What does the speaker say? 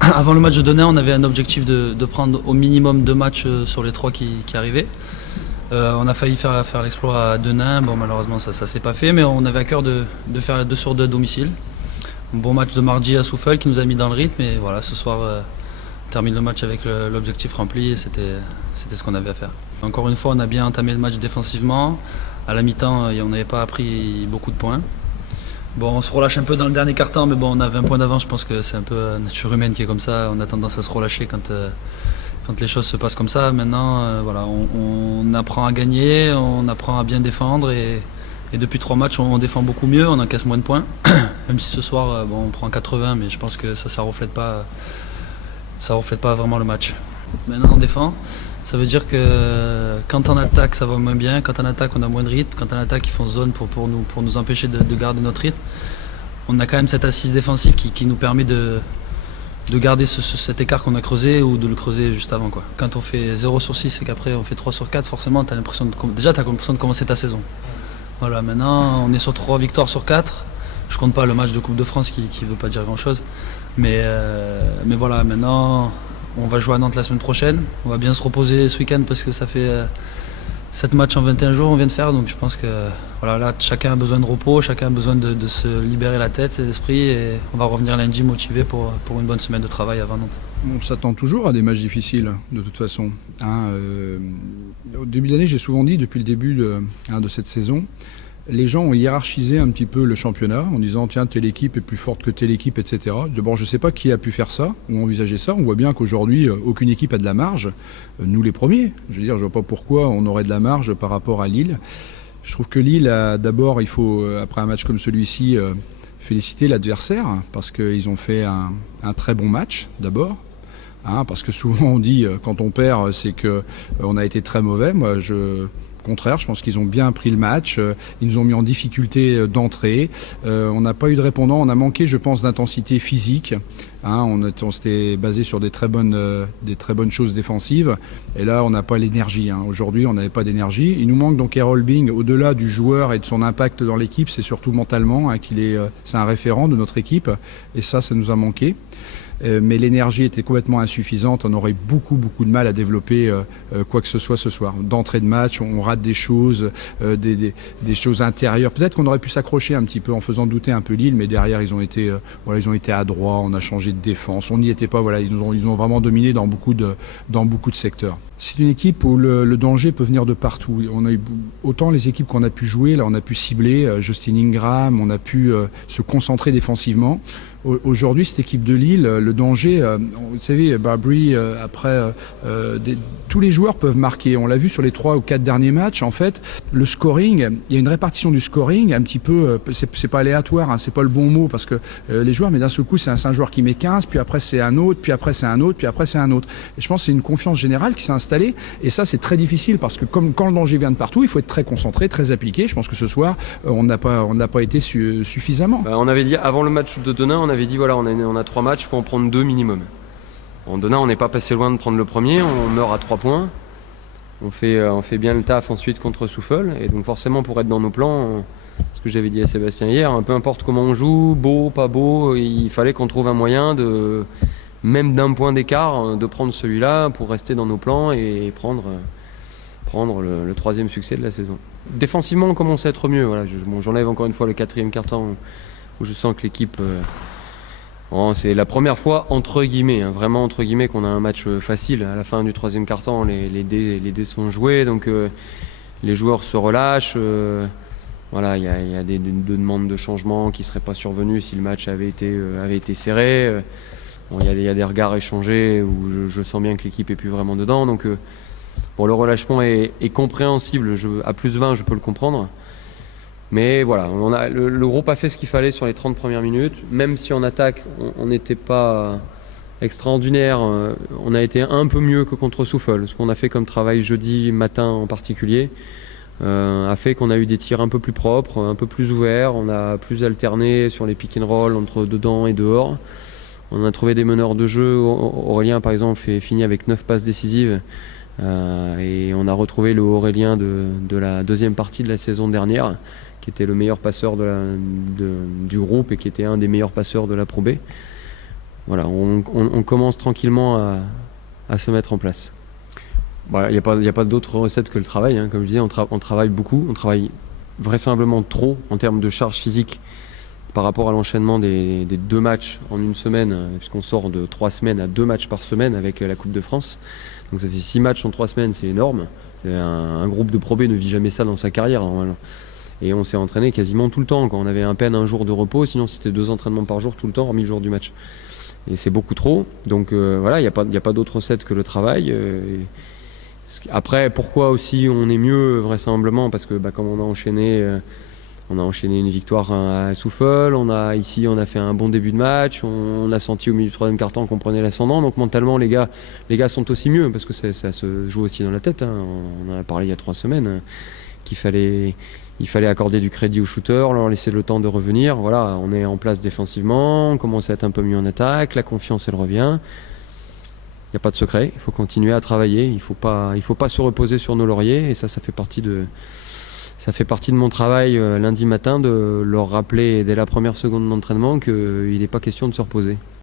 Avant le match de Denain, on avait un objectif de prendre au minimum 2 matchs sur les 3 qui arrivaient. On a failli faire l'exploit à Denain. Bon, malheureusement, ça ne s'est pas fait, mais on avait à cœur de faire la 2 sur 2 à domicile. Un bon match de mardi à Souffel qui nous a mis dans le rythme. Et voilà, ce soir, on termine le match avec l'objectif rempli. Et c'était ce qu'on avait à faire. Encore une fois, on a bien entamé le match défensivement. À la mi-temps, on n'avait pas pris beaucoup de points. Bon, on se relâche un peu dans le dernier quart-temps, mais bon, on a 20 points d'avance. Je pense que c'est un peu la nature humaine qui est comme ça. On a tendance à se relâcher quand les choses se passent comme ça. Maintenant, voilà, on apprend à gagner, on apprend à bien défendre. Et depuis 3 matchs, on défend beaucoup mieux, on encaisse moins de points. Même si ce soir, bon, on prend 80, mais je pense que ça reflète pas vraiment le match. Maintenant, on défend. Ça veut dire que quand on attaque, ça va moins bien. Quand on attaque, on a moins de rythme. Quand on attaque, ils font zone pour nous empêcher de garder notre rythme. On a quand même cette assise défensive qui nous permet de garder cet écart qu'on a creusé ou de le creuser juste avant, quoi. Quand on fait 0 sur 6 et qu'après on fait 3 sur 4, forcément, tu as l'impression de commencer ta saison. Voilà, maintenant, on est sur 3 victoires sur 4. Je compte pas le match de Coupe de France qui ne veut pas dire grand-chose. Mais voilà, maintenant... On va jouer à Nantes la semaine prochaine. On va bien se reposer ce week-end parce que ça fait 7 matchs en 21 jours on vient de faire. Donc je pense que voilà, là, chacun a besoin de repos, chacun a besoin de se libérer la tête et l'esprit. Et on va revenir lundi motivé pour une bonne semaine de travail avant Nantes. On s'attend toujours à des matchs difficiles, de toute façon. Au début d'année, j'ai souvent dit, depuis le début de cette saison, les gens ont hiérarchisé un petit peu le championnat en disant tiens, telle équipe est plus forte que telle équipe, etc. D'abord, je ne sais pas qui a pu faire ça ou envisager ça. On voit bien qu'aujourd'hui, aucune équipe a de la marge. Nous les premiers. Je veux dire, je ne vois pas pourquoi on aurait de la marge par rapport à Lille. Je trouve que Lille, d'abord, il faut, après un match comme celui-ci, féliciter l'adversaire parce qu'ils ont fait un très bon match, d'abord. Parce que souvent on dit quand on perd, c'est qu'on a été très mauvais. Moi, au contraire, je pense qu'ils ont bien pris le match. Ils nous ont mis en difficulté d'entrée. On n'a pas eu de répondant. On a manqué, je pense, d'intensité physique. On s'était basé sur des très bonnes choses défensives. Et là, on n'a pas l'énergie. Aujourd'hui, on n'avait pas d'énergie. Il nous manque donc Errol Bing, au-delà du joueur et de son impact dans l'équipe, c'est surtout mentalement c'est un référent de notre équipe. Et ça nous a manqué. Mais l'énergie était complètement insuffisante. On aurait beaucoup de mal à développer quoi que ce soit ce soir. D'entrée de match, on rate des choses, des choses intérieures. Peut-être qu'on aurait pu s'accrocher un petit peu en faisant douter un peu Lille, mais derrière ils ont été adroits. On a changé de défense. On n'y était pas. Voilà, ils ont vraiment dominé dans beaucoup de secteurs. C'est une équipe où le danger peut venir de partout. On a eu autant les équipes qu'on a pu jouer, là on a pu cibler Justin Ingram, on a pu se concentrer défensivement. Aujourd'hui, cette équipe de Lille, le danger, vous savez, Barbry, après, tous les joueurs peuvent marquer. On l'a vu sur les 3 ou 4 derniers matchs. En fait, le scoring, il y a une répartition du scoring un petit peu, c'est pas aléatoire, c'est pas le bon mot, parce que les joueurs, mais d'un seul coup, c'est un joueur qui met 15, puis après c'est un autre, puis après c'est un autre, puis après c'est un autre. Et je pense que c'est une confiance générale qui s'est installée. Et ça, c'est très difficile, parce que quand le danger vient de partout, il faut être très concentré, très appliqué. Je pense que ce soir, on n'a pas été suffisamment. On avait dit, avant le match de Denain, on avait dit voilà, on a 3 matchs, il faut en prendre 2 minimum. En Denain, on n'est pas passé loin de prendre le premier, on meurt à 3 points. On fait bien le taf ensuite contre Souffel. Et donc forcément, pour être dans nos plans, ce que j'avais dit à Sébastien hier, peu importe comment on joue, beau, pas beau, il fallait qu'on trouve un moyen même d'un point d'écart, de prendre celui-là pour rester dans nos plans et prendre le 3e succès de la saison. Défensivement, on commence à être mieux. Voilà, j'enlève encore une fois le 4e quart-temps où je sens que l'équipe... c'est la première fois, entre guillemets, vraiment entre guillemets, qu'on a un match facile. À la fin du 3e quart-temps, les dés sont joués, donc les joueurs se relâchent. Voilà, il y a des demandes de changement qui ne seraient pas survenues si le match avait été serré. Il y a des regards échangés où je sens bien que l'équipe est plus vraiment dedans. Donc le relâchement est compréhensible. À plus 20, je peux le comprendre. Mais voilà, le groupe a fait ce qu'il fallait sur les 30 premières minutes. Même si en attaque, on n'était pas extraordinaire, on a été un peu mieux que contre Souffel. Ce qu'on a fait comme travail jeudi matin en particulier a fait qu'on a eu des tirs un peu plus propres, un peu plus ouverts. On a plus alterné sur les pick and roll entre dedans et dehors. On a trouvé des meneurs de jeu. Aurélien, par exemple, fini avec 9 passes décisives. Et on a retrouvé le Aurélien de la 2e partie de la saison dernière, qui était le meilleur passeur du groupe et qui était un des meilleurs passeurs de la Pro B. voilà, on commence tranquillement à se mettre en place. Voilà, il n'y a pas d'autre recette que le travail, hein. Comme je disais, on travaille beaucoup, on travaille vraisemblablement trop en termes de charge physique par rapport à l'enchaînement des 2 matchs en une semaine, puisqu'on sort de 3 semaines à 2 matchs par semaine avec la Coupe de France. Donc ça fait 6 matchs en 3 semaines, c'est énorme. Un groupe de Pro B ne vit jamais ça dans sa carrière, normalement. Et on s'est entraîné quasiment tout le temps, quand on avait à peine un jour de repos, sinon c'était 2 entraînements par jour tout le temps, hormis le jour du match. Et c'est beaucoup trop, donc voilà, il n'y a pas d'autre recette que le travail. Après, pourquoi aussi on est mieux, vraisemblablement, parce que comme on a enchaîné une victoire à Souffle, on a fait un bon début de match, on a senti au milieu du 3e quart-temps qu'on prenait l'ascendant, donc mentalement les gars sont aussi mieux, parce que ça se joue aussi dans la tête, hein. On en a parlé il y a 3 semaines, qu'il fallait accorder du crédit aux shooters, leur laisser le temps de revenir. Voilà, on est en place défensivement, on commence à être un peu mieux en attaque, la confiance elle revient. Il n'y a pas de secret, il faut continuer à travailler, il faut pas se reposer sur nos lauriers, et ça fait partie de mon travail lundi matin, de leur rappeler dès la première seconde d'entraînement qu'il n'est pas question de se reposer.